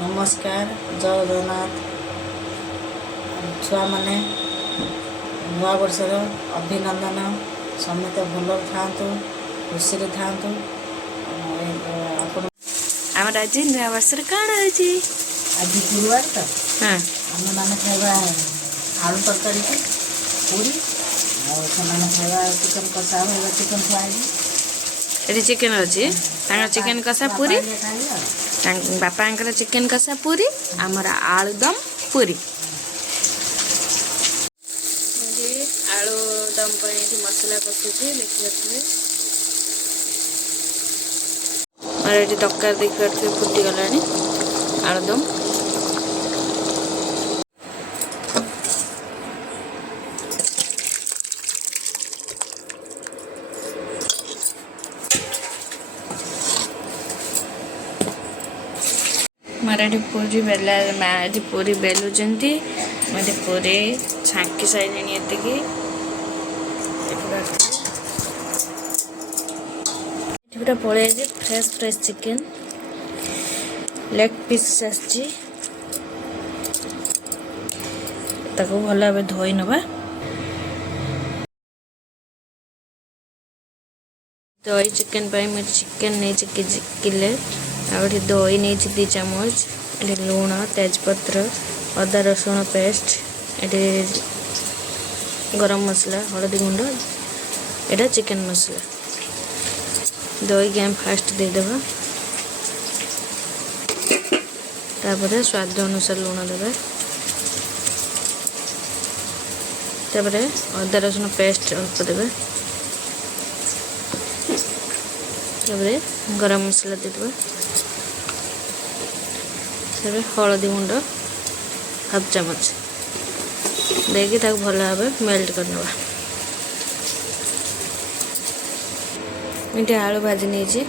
नमस्कार जय जगन्नाथ छुआ मैंने नुआ वर्षर अभिनंदन समस्त भल था खुशी था आम आज नुआ वर्ष कौन हो आज गुरुवार तो हाँ आम मैंने खाइबा आलू तरकारी पूरी और खाइबा चिकन कषा खाइबा चिकन फ्राई ये चिकेन अच्छी चिकेन कषा पूरी बापा चिकेन कषा पूरी आमर आलुदम पूरी आलुदम मसला कषुची देखिए और ये तरकारी देखिए फुटी गला आलुदम मराठी पूरी बेला आज पूरी बेलुंट मत पूरी छांकी सारे ये पूरा पड़े fresh fresh chicken leg piece आसी भल भाव धोई नवा दही चिकेन पर चिकेन नहीं किले आगे दही नहीं 2 चामच ये लुण तेजपत्र अदा रसुण पेस्ट ये गरम मसला हलदी गुंड यहाँ चिकेन मसला दही के फास्ट देदेबा तापर स्वाद अनुसार लुण देवा तापर अदा रसुण पेस्ट अल्प देवा तापर गरम मसला देदेबा हलदी गुंड हाफ चामच देखिए भल भाव मेल्ट करनवा ये आलू भाजी नहीं